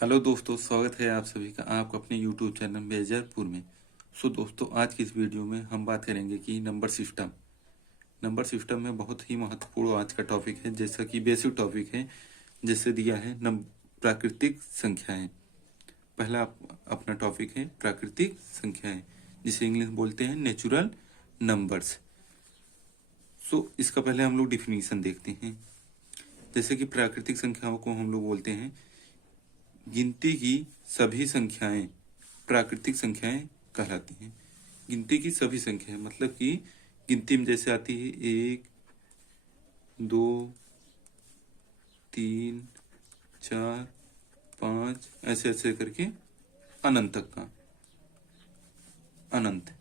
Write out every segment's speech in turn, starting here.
Hello दोस्तों, स्वागत है आप सभी का आपको अपने यूट्यूब चैनल बेजरपुर में। दोस्तों, आज की इस वीडियो में हम बात करेंगे कि नंबर सिस्टम में बहुत ही महत्वपूर्ण आज का टॉपिक है, जैसा कि बेसिक टॉपिक है। जैसे दिया है प्राकृतिक संख्याएं। पहला अपना टॉपिक है प्राकृतिक संख्याएं, जिसे इंग्लिश बोलते हैं नेचुरल नंबर्स। इसका पहले हम लोग डिफिनीशन देखते हैं। जैसे कि प्राकृतिक संख्याओं को हम लोग बोलते हैं गिनती की सभी संख्याएं प्राकृतिक संख्याएं कहलाती हैं। गिनती की सभी संख्याएं मतलब कि गिनती में जैसे आती है 1, 2, 3, 4, 5 ऐसे ऐसे करके अनंत तक का अनंत,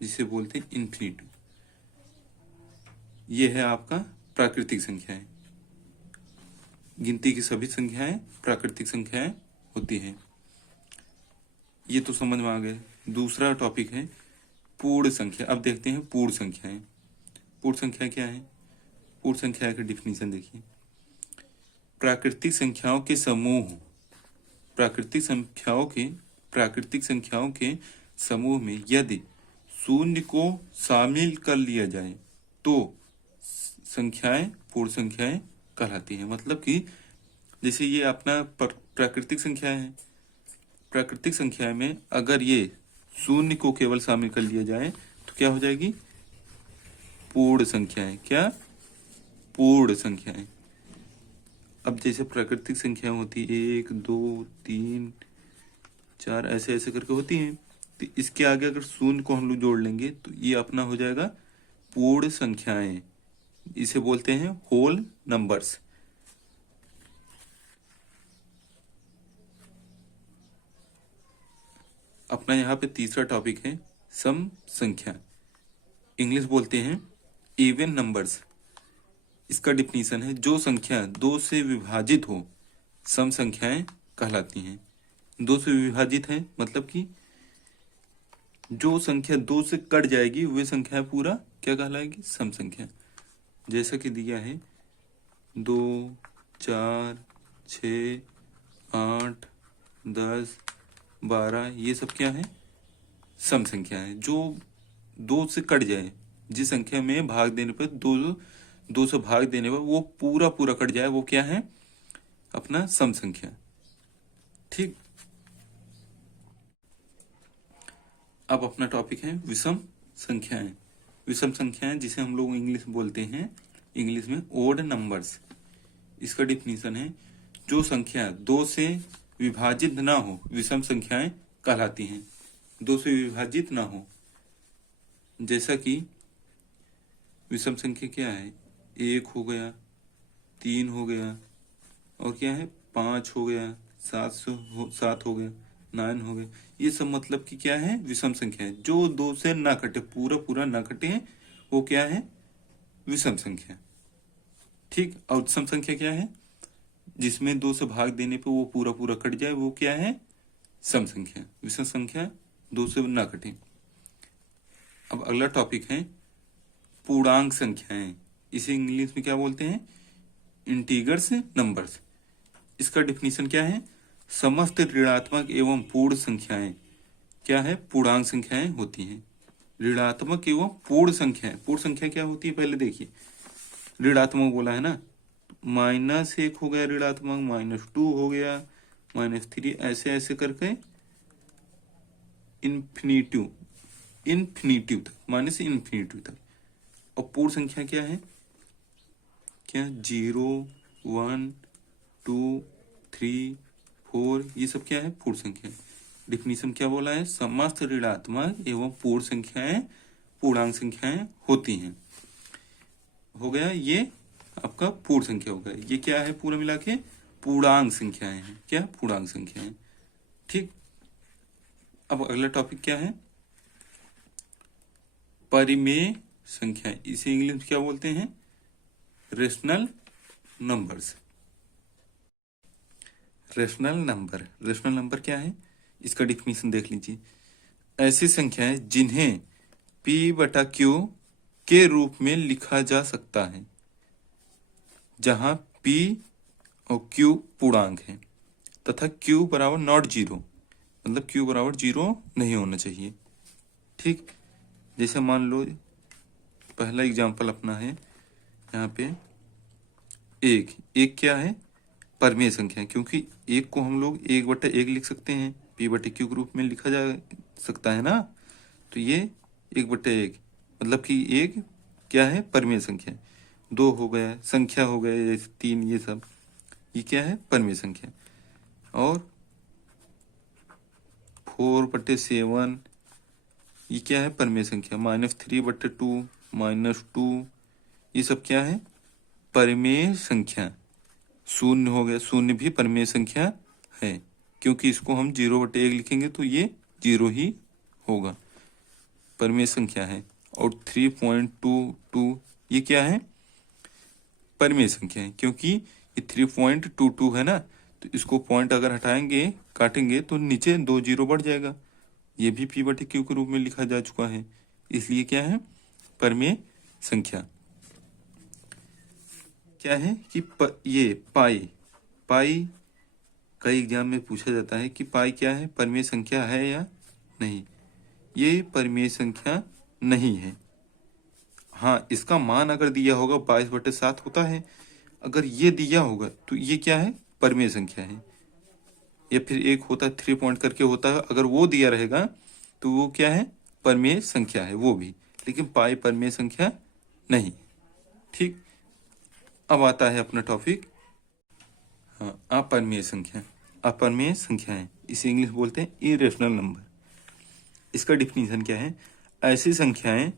जिसे बोलते हैं इन्फिनिट। ये है आपका प्राकृतिक संख्याएं। गिनती की सभी संख्याएं प्राकृतिक संख्याएं होती हैं। ये तो समझ में आ गए। दूसरा टॉपिक है पूर्ण संख्या। अब देखते हैं पूर्ण संख्याएं। पूर्ण संख्या क्या है? पूर्ण संख्या का डिफिनीशन देखिए। प्राकृतिक संख्याओं के समूह प्राकृतिक संख्याओं के समूह में यदि शून्य को शामिल कर लिया जाए तो संख्याएं पूर्ण संख्याएं कहलाती है। मतलब कि जैसे ये अपना प्राकृतिक संख्या है। प्राकृतिक संख्या में अगर ये शून्य को केवल शामिल कर लिया जाए तो क्या हो जाएगी? पूर्ण संख्याएं। क्या? पूर्ण संख्याएं। अब जैसे प्राकृतिक संख्या होती 1, 2, 3, 4 ऐसे ऐसे करके होती हैं, तो इसके आगे अगर शून्य को हम लोग जोड़ लेंगे तो ये अपना हो जाएगा पूर्ण संख्याएं। इसे बोलते हैं होल नंबर्स। अपना यहाँ पे तीसरा टॉपिक है सम संख्या। इंग्लिश बोलते हैं इवन नंबर्स। इसका डिफिनीशन है जो संख्या 2 से विभाजित हो सम संख्याएं कहलाती हैं। 2 से विभाजित है मतलब कि जो संख्या 2 से कट जाएगी वे संख्या पूरा क्या कहलाएगी? सम संख्या। जैसा कि दिया है 2, 4, 6, 8, 10, 12 ये सब क्या है? सम संख्या है। जो 2 से कट जाए, जिस संख्या में भाग देने पर 2 से भाग देने पर वो पूरा पूरा कट जाए, वो क्या है? अपना सम संख्या। ठीक। अब अपना टॉपिक है विषम संख्याएं। विषम संख्याएं जिसे हम लोग इंग्लिश बोलते हैं इंग्लिश में ओड नंबर्स। इसका डिफिनीशन है जो संख्या 2 से विभाजित ना हो विषम संख्याएं कहलाती हैं। 2 से विभाजित ना हो। जैसा कि विषम संख्या क्या है? 1 हो गया, 3 हो गया, और क्या है? 5 हो गया, 7 हो गया, 9 हो गया। ये सब मतलब कि क्या है? विषम संख्या है। जो 2 से ना कटे, पूरा पूरा ना कटे, वो क्या है? विषम संख्या। ठीक। और सम संख्या क्या है? जिसमें 2 से भाग देने पे वो पूरा पूरा कट जाए, वो क्या है? सम संख्या। विषम संख्या 2 से ना कटे। अब अगला टॉपिक है पूर्णांक संख्याएं। इसे इंग्लिश में क्या बोलते हैं? Integers numbers. इसका डिफिनीशन क्या है? समस्त ऋणात्मक एवं पूर्ण संख्याएं क्या है? पूर्णांक संख्याएं होती हैं। ऋणात्मक एवं पूर्ण संख्याएं। पूर्ण संख्या क्या होती है पहले देखिए। ऋणात्मक बोला है ना, -1 हो गया ऋणात्मक, -2 हो गया, -3 ऐसे ऐसे करके इन्फिनिटिव तक, माइनस इन्फिनिटिव तक। और पूर्ण संख्या क्या है? क्या? 0, 1, 2, 3, 4 ये सब क्या है? पूर्ण संख्या। डिफिनीशन क्या बोला है? समस्त ऋणात्मक एवं पूर्ण संख्याएं पूर्णांक संख्याएं होती हैं। हो गया ये आपका पूर्ण संख्या हो गया। ये क्या है? पूरा मिला के पूर्णांक संख्याएं हैं। क्या? पूर्णांक संख्याएं। ठीक। अब अगला टॉपिक क्या है? परिमेय संख्याएं। इसे इंग्लिश में क्या बोलते हैं? Rational numbers. रेशनल नंबर क्या है? इसका डिफिनीशन देख लीजिए। ऐसी संख्याएं जिन्हें P/Q के रूप में लिखा जा सकता है, जहां P और q पूर्णांक है तथा q बराबर नॉट जीरो, मतलब q बराबर जीरो नहीं होना चाहिए। ठीक, जैसे मान लो पहला एग्जांपल अपना है यहाँ पे एक, एक क्या है? परमेय संख्या है, क्योंकि एक को हम लोग 1/1 लिख सकते हैं, p/q के रूप में लिखा जा सकता है ना। तो ये 1/1 मतलब कि एक क्या है? परमेय संख्या। दो हो गया, संख्या हो गए जैसे 3, ये सब ये क्या है? परमेय संख्या। और 4/7 ये क्या है? परमेय संख्या। -3/2 -2 ये सब क्या है? परमेय संख्या। शून्य हो गया, शून्य भी परमेय संख्या है, क्योंकि इसको हम 0/1 लिखेंगे तो ये 0 ही होगा, परमेय संख्या है। और 3.22 ये क्या है? परमेय संख्या है, क्योंकि ये 3.22 है ना, तो इसको पॉइंट अगर हटाएंगे, काटेंगे तो नीचे 2 जीरो बढ़ जाएगा। ये भी p/q के रूप में लिखा जा चुका है, इसलिए क्या है? परमेय संख्या। क्या है कि ये पाई कई एग्जाम में पूछा जाता है कि पाई क्या है? परमेय संख्या है या नहीं? ये परमेय संख्या नहीं है। हाँ, इसका मान अगर दिया होगा 22/7 होता है, अगर ये दिया होगा तो ये क्या है? परमेय संख्या है। या फिर एक होता है 3 पॉइंट करके होता है, अगर वो दिया रहेगा तो वो क्या है? परमेय संख्या है वो भी, लेकिन पाई परमेय संख्या नहीं। ठीक, अब आता है अपना टॉपिक, हाँ, अपरमेय संख्या। अपरमेय संख्याएं, इसे इंग्लिश बोलते हैं इरेशनल नंबर। इसका डिफिनीशन क्या है? ऐसी संख्याएं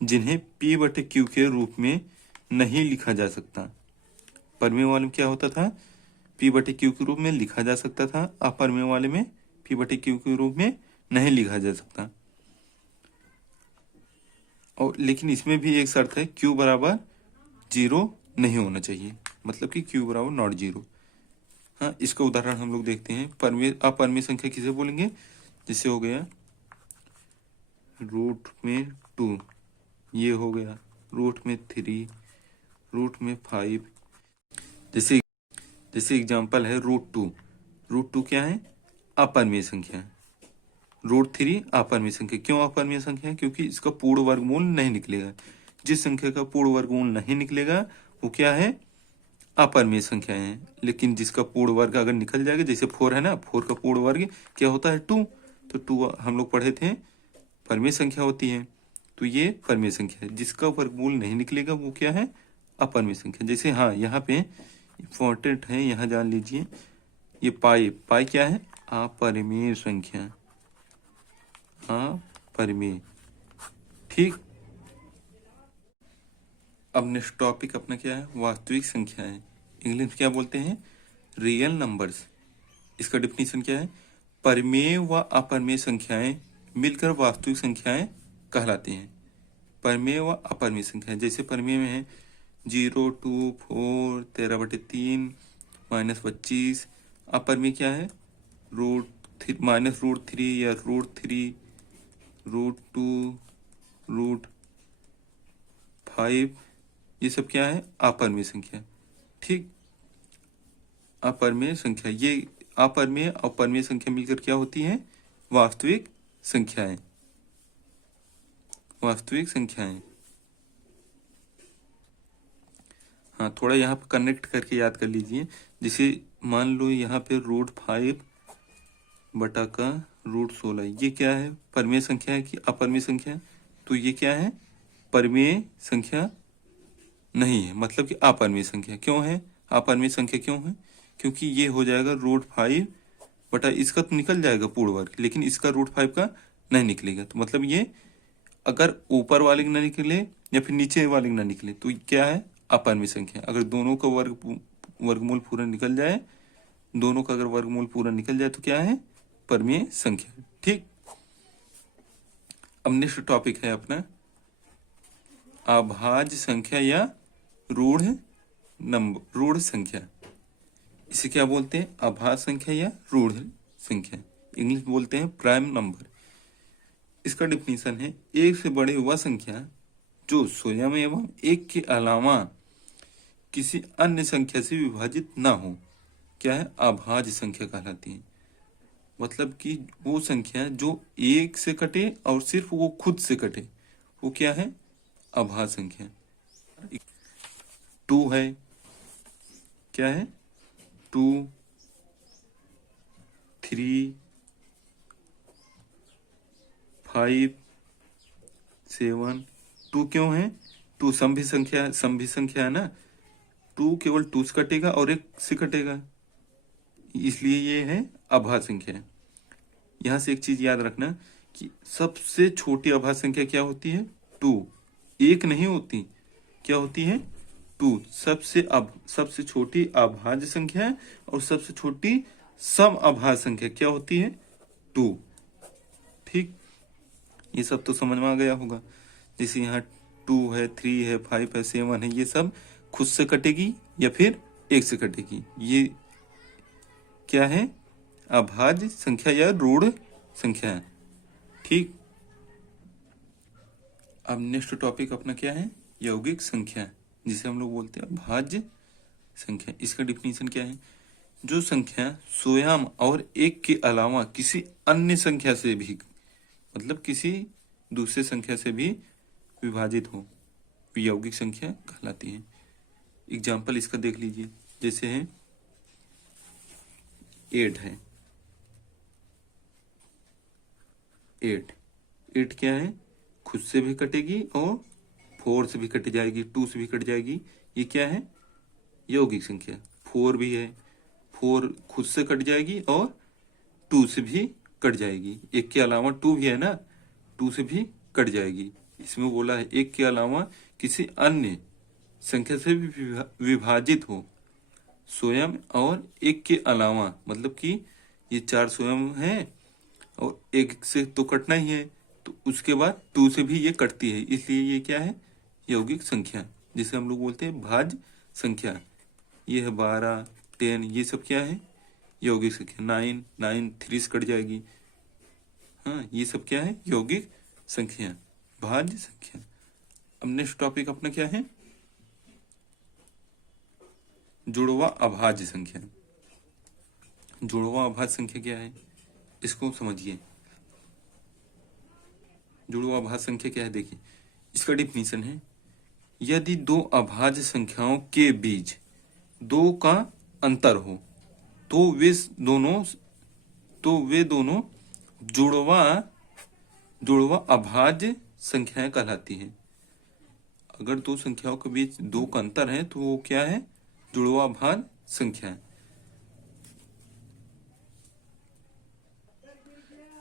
जिन्हें p/q के रूप में नहीं लिखा जा सकता। परमेय वाले में क्या होता था? p/q के रूप में लिखा जा सकता था, अपरमेय वाले में p/q के रूप में नहीं लिखा जा सकता। और लेकिन इसमें भी एक शर्त है, q बराबर 0 नहीं होना चाहिए, मतलब कि q बराबर नॉट 0। हाँ, इसका उदाहरण हम लोग देखते हैं। अपरमेय संख्या किसे बोलेंगे? जैसे हो गया √2, ये हो गया √3, √5। जैसे एग्जांपल है √2। √2 क्या है? अपरमेय संख्या। √3 अपरमेय संख्या। क्यों अपरमेय संख्या है? क्योंकि इसका पूर्ण वर्गमूल नहीं निकलेगा। जिस संख्या का पूर्ण वर्गमूल नहीं निकलेगा वो क्या है? अपरमेय संख्या है। लेकिन जिसका पूर्ण वर्ग अगर निकल जाएगा, जैसे 4 है ना, 4 का पूर्ण वर्ग क्या होता है? 2। तो 2 हम लोग पढ़े थे परमेय संख्या होती है, तो ये परमेय संख्या है। जिसका वर्गमूल नहीं निकलेगा वो क्या है? अपरमेय संख्या। जैसे हाँ, यहाँ पे इंपॉर्टेंट है, यहाँ जान लीजिए, ये पाई क्या है? अपरमेय संख्या, अपरमेय। ठीक, अब नेक्स्ट टॉपिक अपना क्या है? वास्तविक संख्याएं। इंग्लिश में क्या बोलते हैं? Real numbers. इसका डिफिनीशन क्या है? परमेय व अपरमेय संख्याएं मिलकर वास्तविक संख्याएं कहलाती हैं। परमेय व अपरमेय संख्याएं, जैसे परमेय में है 0, 2, 4, 13/3, -25। अपरमेय क्या है? -√3 या √3, √2, √5, ये सब क्या है? अपरमेय संख्या। ठीक, अपरमेय संख्या, ये अपरमेय और परमेय संख्या मिलकर क्या होती है? वास्तविक संख्याएं। वास्तविक संख्याएं। हाँ, थोड़ा यहाँ पे कनेक्ट करके याद कर लीजिए। जैसे मान लो यहाँ पे √5 बटा का √16, ये क्या है? परमेय संख्या है कि अपरमेय संख्या है? तो ये क्या है? परमेय संख्या नहीं है, मतलब कि अपरमेय संख्या। क्यों है अपरमेय संख्या? क्यों है? क्योंकि ये हो जाएगा √5 बटा, इसका तो निकल जाएगा पूर्ण वर्ग, लेकिन इसका √5 का नहीं निकलेगा। तो मतलब ये अगर ऊपर वाले का ना निकले या फिर नीचे वाले का ना निकले तो क्या है? अपरमेय संख्या। अगर दोनों का वर्गमूल पूरा निकल जाए, दोनों का अगर वर्गमूल पूरा निकल जाए तो क्या है? परमेय संख्या। ठीक, अब नेक्स्ट टॉपिक है अपना अभाज्य संख्या या रूढ़ संख्या। इसे क्या बोलते हैं? अभाज्य संख्या या रूढ़ संख्या। इंग्लिश बोलते हैं प्राइम नंबर। इसका डिफिनीशन है, एक से बड़े वह संख्या जो स्वयं एवं एक के अलावा किसी अन्य संख्या से विभाजित ना हो, क्या है, अभाज्य संख्या कहलाती है। मतलब कि वो संख्या जो एक से कटे और सिर्फ वो खुद से कटे, वो क्या है, अभाज्य संख्या। 2 है, क्या है, 2, 3, 5, 7। 2 क्यों है, 2 समभी संख्या है ना, 2 केवल 2 से कटेगा और 1 से कटेगा, इसलिए ये है अभाज्य संख्या। यहां से एक चीज याद रखना कि सबसे छोटी अभाज्य संख्या क्या होती है, 2, 1 नहीं होती, क्या होती है, 2। सबसे छोटी अभाज्य संख्या है और सबसे छोटी सम अभाज्य संख्या क्या होती है, 2। ठीक, ये सब तो समझ में आ गया होगा। जैसे यहाँ 2 है, 3 है, 5 है, 7 है, ये सब खुद से कटेगी या फिर 1 से कटेगी, ये क्या है, अभाज्य संख्या या ऋण संख्या है। ठीक, अब नेक्स्ट टॉपिक अपना क्या है, यौगिक संख्या, जिसे हम लोग बोलते हैं अभाज्य संख्या। इसका डिफिनीशन क्या है, जो संख्या स्वयं और 1 के अलावा किसी अन्य संख्या से भी, मतलब किसी दूसरे संख्या से भी विभाजित हो, यौगिक संख्या कहलाती है। एग्जाम्पल इसका देख लीजिए, जैसे है 8 है, 8 क्या है, खुद से भी कटेगी और 4 से भी कट जाएगी, 2 से भी कट जाएगी, ये क्या है, यौगिक संख्या। 4 भी है, 4 खुद से कट जाएगी और 2 से भी कट जाएगी, 1 के अलावा 2 भी है ना, 2 से भी कट जाएगी। इसमें बोला है 1 के अलावा किसी अन्य संख्या से भी विभाजित हो, स्वयं और 1 के अलावा, मतलब कि ये 4 स्वयं है और 1 से तो कटना ही है, तो उसके बाद 2 से भी ये कटती है, इसलिए ये क्या है, यौगिक संख्या, जिसे हम लोग बोलते हैं भाज्य संख्या। ये है 12, 10, ये सब क्या है, यौगिक संख्या। 9 3 से कट जाएगी, हाँ, ये सब क्या है, यौगिक संख्या, भाज्य संख्या। अब नेक्स्ट टॉपिक अपना क्या है, जुड़वा अभाज्य संख्या। जुड़वा अभाज्य संख्या क्या है, इसको समझिए। जुड़वा अभाज्य संख्या क्या है, देखिए इसका डिफिनीशन है, यदि 2 अभाज्य संख्याओं के बीच 2 का अंतर हो तो वे दोनों जुड़वा अभाज्य संख्याएं कहलाती हैं। अगर 2 संख्याओं के बीच 2 का अंतर है तो वो क्या है, जुड़वा अभाज्य संख्या है।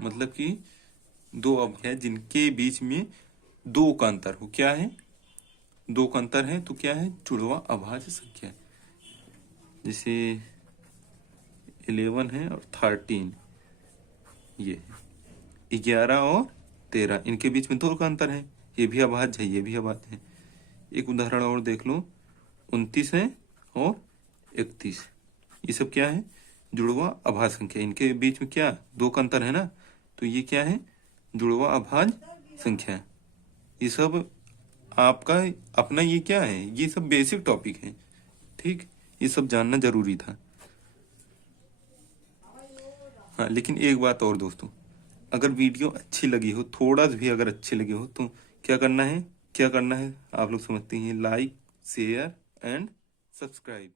मतलब कि 2 अभाज्य जिनके बीच में 2 का अंतर हो, क्या है, 2 का अंतर है तो क्या है, जुड़वा अभाज्य संख्या। जैसे 11 है और 13, ये 11 और 13, इनके बीच में 2 का अंतर है, ये भी अभाज्य है, ये भी अभाज्य है। एक उदाहरण और देख लो, 29 है और 31, ये सब क्या है, जुड़वा अभाज्य संख्या, इनके बीच में क्या 2 का अंतर है ना, तो ये क्या है, जुड़वा अभाज्य संख्या। ये सब आपका अपना ये क्या है, ये सब बेसिक टॉपिक है। ठीक, ये सब जानना जरूरी था। हाँ, लेकिन एक बात और दोस्तों, अगर वीडियो अच्छी लगी हो, थोड़ा भी अगर अच्छी लगी हो, तो क्या करना है आप लोग समझते हैं, लाइक, शेयर एंड सब्सक्राइब।